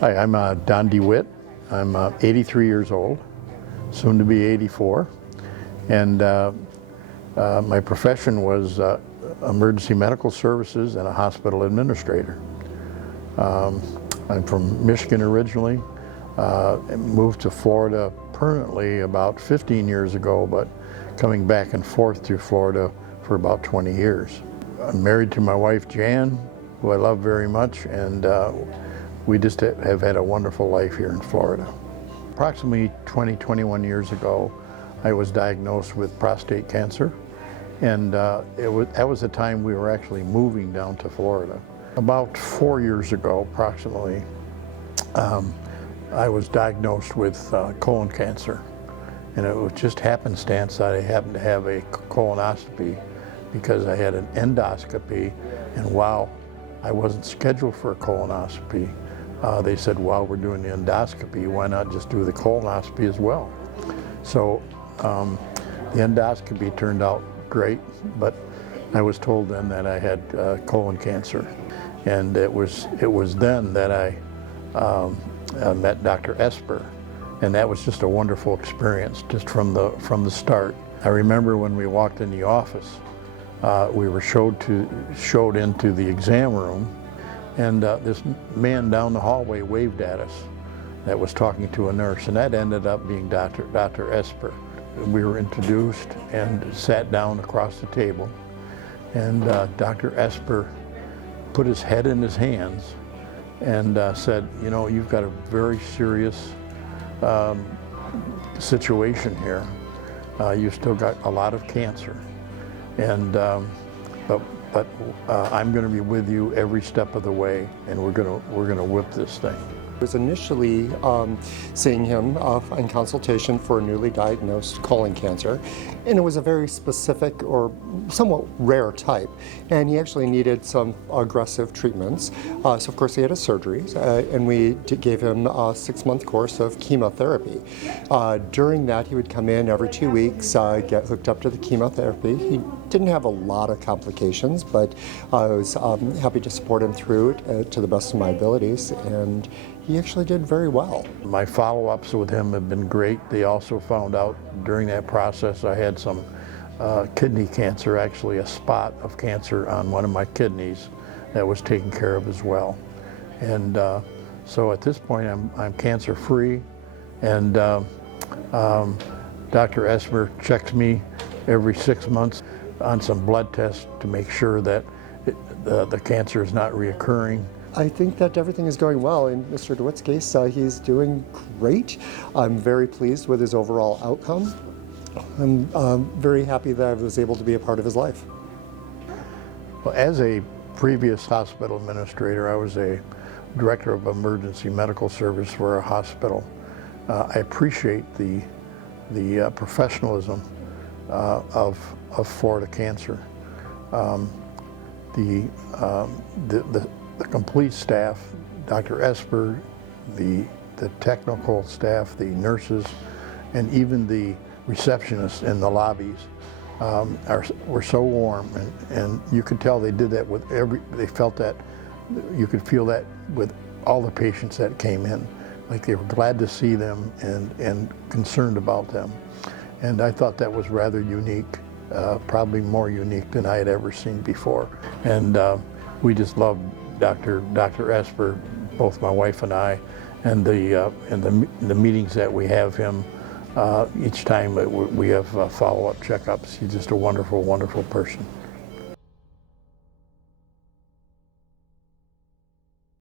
Hi, I'm Don Dewitt. I'm 83 years old, soon to be 84, and my profession was emergency medical services and a hospital administrator. I'm from Michigan originally, moved to Florida permanently about 15 years ago, but coming back and forth to Florida for about 20 years. I'm married to my wife Jan, who I love very much, and we just have had a wonderful life here in Florida. Approximately 21 years ago, I was diagnosed with prostate cancer, and that was the time we were actually moving down to Florida. About 4 years ago, approximately, I was diagnosed with colon cancer, and it was just happenstance that I happened to have a colonoscopy because I had an endoscopy, and while I wasn't scheduled for a colonoscopy, they said, while we're doing the endoscopy, why not just do the colonoscopy as well? So the endoscopy turned out great, but I was told then that I had colon cancer. And it was then that I met Dr. Esper, and that was just a wonderful experience just from the start. I remember when we walked in the office, we were showed into the exam room, and this man down the hallway waved at us that was talking to a nurse, and that ended up being Dr. Esper. We were introduced and sat down across the table, and Dr. Esper put his head in his hands and said, you know, you've got a very serious situation here. You've still got a lot of cancer, and but I'm going to be with you every step of the way, and we're going to whip this thing. I was initially seeing him in consultation for a newly diagnosed colon cancer, and it was a very specific or somewhat rare type, and he actually needed some aggressive treatments. So of course he had a surgery, and we gave him a 6-month course of chemotherapy. During that he would come in every 2 weeks, get hooked up to the chemotherapy. He didn't have a lot of complications, but I was happy to support him through it to the best of my abilities, and he actually did very well. My follow-ups with him have been great. They also found out during that process I had some kidney cancer, actually a spot of cancer on one of my kidneys that was taken care of as well. And so at this point I'm cancer-free, and Dr. Esper checks me every 6 months on some blood tests to make sure that the cancer is not reoccurring. I think that everything is going well. In Mr. DeWitt's case, he's doing great. I'm very pleased with his overall outcome. I'm very happy that I was able to be a part of his life. Well, as a previous hospital administrator, I was a director of emergency medical service for a hospital. I appreciate the professionalism of Florida Cancer. The complete staff, Dr. Esper, the technical staff, the nurses, and even the receptionists in the lobbies were so warm, and you could tell they did that with they felt that, you could feel that with all the patients that came in, like they were glad to see them and concerned about them. And I thought that was rather unique, probably more unique than I had ever seen before. And we just loved Dr. Esper, both my wife and I, and the meetings that we have him each time we have follow-up checkups. He's just a wonderful, wonderful person.